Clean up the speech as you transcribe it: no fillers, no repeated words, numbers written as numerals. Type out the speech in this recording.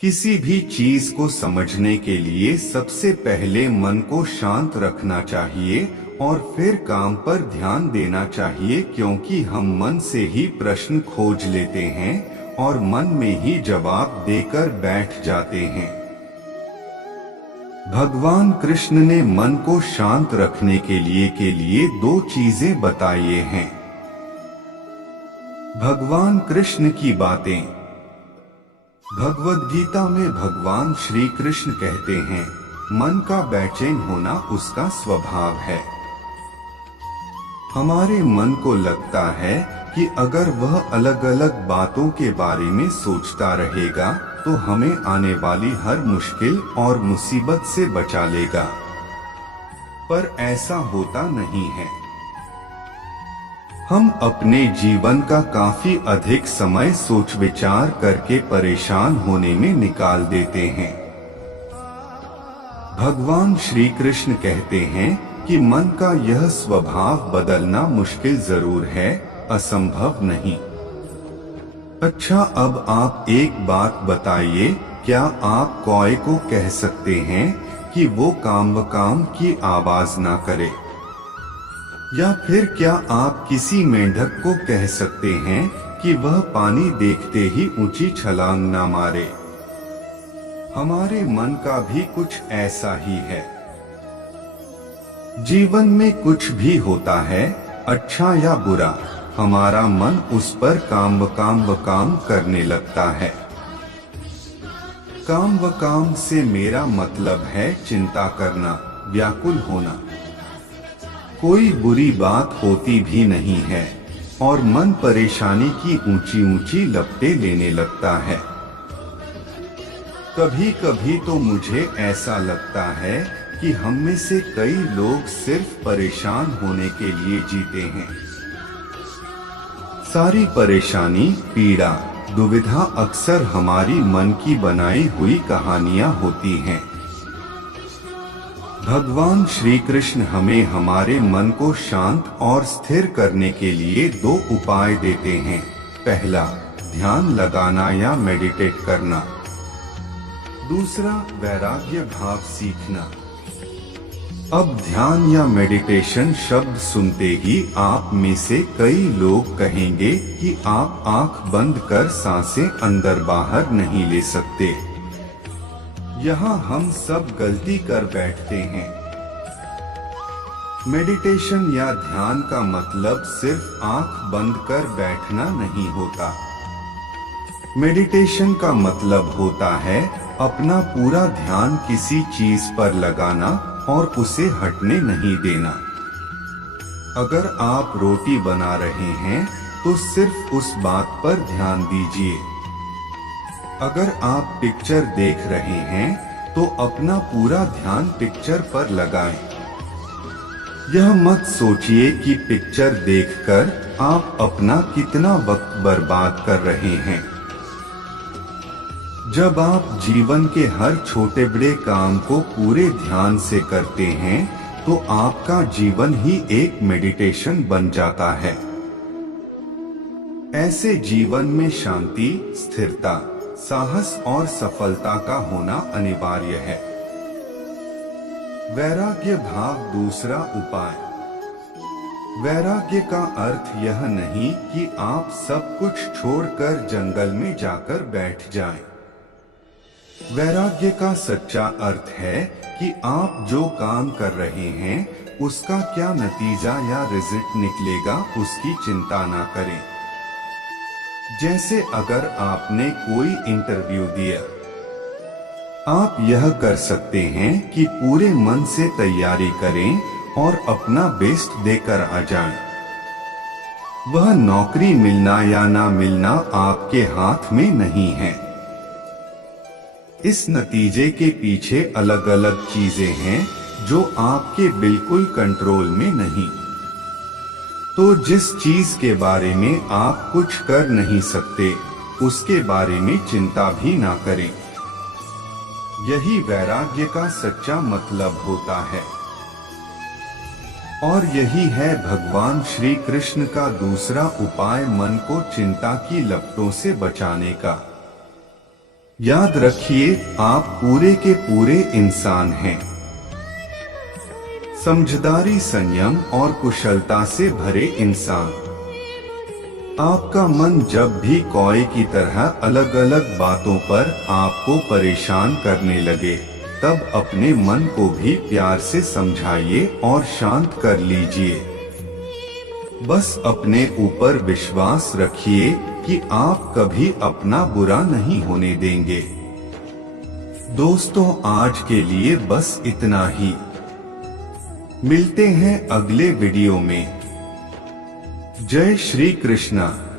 किसी भी चीज को समझने के लिए सबसे पहले मन को शांत रखना चाहिए और फिर काम पर ध्यान देना चाहिए, क्योंकि हम मन से ही प्रश्न खोज लेते हैं और मन में ही जवाब देकर बैठ जाते हैं। भगवान कृष्ण ने मन को शांत रखने के लिए दो चीजें बताई हैं। भगवान कृष्ण की बातें। भगवद गीता में भगवान श्री कृष्ण कहते हैं, मन का बेचैन होना उसका स्वभाव है। हमारे मन को लगता है कि अगर वह अलग अलग बातों के बारे में सोचता रहेगा तो हमें आने वाली हर मुश्किल और मुसीबत से बचा लेगा, पर ऐसा होता नहीं है। हम अपने जीवन का काफी अधिक समय सोच विचार करके परेशान होने में निकाल देते हैं। भगवान श्री कृष्ण कहते हैं कि मन का यह स्वभाव बदलना मुश्किल जरूर है, असंभव नहीं। अच्छा, अब आप एक बात बताइए, क्या आप कौए को कह सकते हैं कि वो काम की आवाज ना करे? या फिर क्या आप किसी मेंढक को कह सकते हैं कि वह पानी देखते ही ऊंची छलांग ना मारे? हमारे मन का भी कुछ ऐसा ही है। जीवन में कुछ भी होता है, अच्छा या बुरा, हमारा मन उस पर काम करने लगता है। काम से मेरा मतलब है चिंता करना, व्याकुल होना। कोई बुरी बात होती भी नहीं है और मन परेशानी की ऊंची ऊंची लपटें लेने लगता है। कभी कभी तो मुझे ऐसा लगता है कि हम में से कई लोग सिर्फ परेशान होने के लिए जीते हैं। सारी परेशानी, पीड़ा, दुविधा अक्सर हमारी मन की बनाई हुई कहानियां होती हैं। भगवान श्री कृष्ण हमें हमारे मन को शांत और स्थिर करने के लिए दो उपाय देते हैं। पहला, ध्यान लगाना या मेडिटेट करना। दूसरा, वैराग्य भाव सीखना। अब ध्यान या मेडिटेशन शब्द सुनते ही आप में से कई लोग कहेंगे कि आप आंख बंद कर सांसें अंदर बाहर नहीं ले सकते। यहाँ हम सब गलती कर बैठते हैं। मेडिटेशन या ध्यान का मतलब सिर्फ आंख बंद कर बैठना नहीं होता। मेडिटेशन का मतलब होता है अपना पूरा ध्यान किसी चीज पर लगाना और उसे हटने नहीं देना। अगर आप रोटी बना रहे हैं तो सिर्फ उस बात पर ध्यान दीजिए। अगर आप पिक्चर देख रहे हैं तो अपना पूरा ध्यान पिक्चर पर लगाएं। यह मत सोचिए कि पिक्चर देखकर आप अपना कितना वक्त बर्बाद कर रहे हैं। जब आप जीवन के हर छोटे बड़े काम को पूरे ध्यान से करते हैं तो आपका जीवन ही एक मेडिटेशन बन जाता है। ऐसे जीवन में शांति, स्थिरता, साहस और सफलता का होना अनिवार्य है। वैराग्य भाव दूसरा उपाय। वैराग्य का अर्थ यह नहीं कि आप सब कुछ छोड़कर जंगल में जाकर बैठ जाएं। वैराग्य का सच्चा अर्थ है कि आप जो काम कर रहे हैं उसका क्या नतीजा या रिजल्ट निकलेगा उसकी चिंता ना करें। जैसे अगर आपने कोई इंटरव्यू दिया, आप यह कर सकते हैं कि पूरे मन से तैयारी करें और अपना बेस्ट देकर आ जाएं। वह नौकरी मिलना या ना मिलना आपके हाथ में नहीं है। इस नतीजे के पीछे अलग अलग चीजें हैं जो आपके बिल्कुल कंट्रोल में नहीं। तो जिस चीज के बारे में आप कुछ कर नहीं सकते उसके बारे में चिंता भी ना करें। यही वैराग्य का सच्चा मतलब होता है। और यही है भगवान श्री कृष्ण का दूसरा उपाय मन को चिंता की लपटों से बचाने का। याद रखिए, आप पूरे के पूरे इंसान हैं। समझदारी, संयम और कुशलता से भरे इंसान। आपका मन जब भी कौए की तरह अलग अलग बातों पर आपको परेशान करने लगे, तब अपने मन को भी प्यार से समझाइए और शांत कर लीजिए। बस अपने ऊपर विश्वास रखिए कि आप कभी अपना बुरा नहीं होने देंगे। दोस्तों, आज के लिए बस इतना ही। मिलते हैं अगले वीडियो में। जय श्री कृष्णा।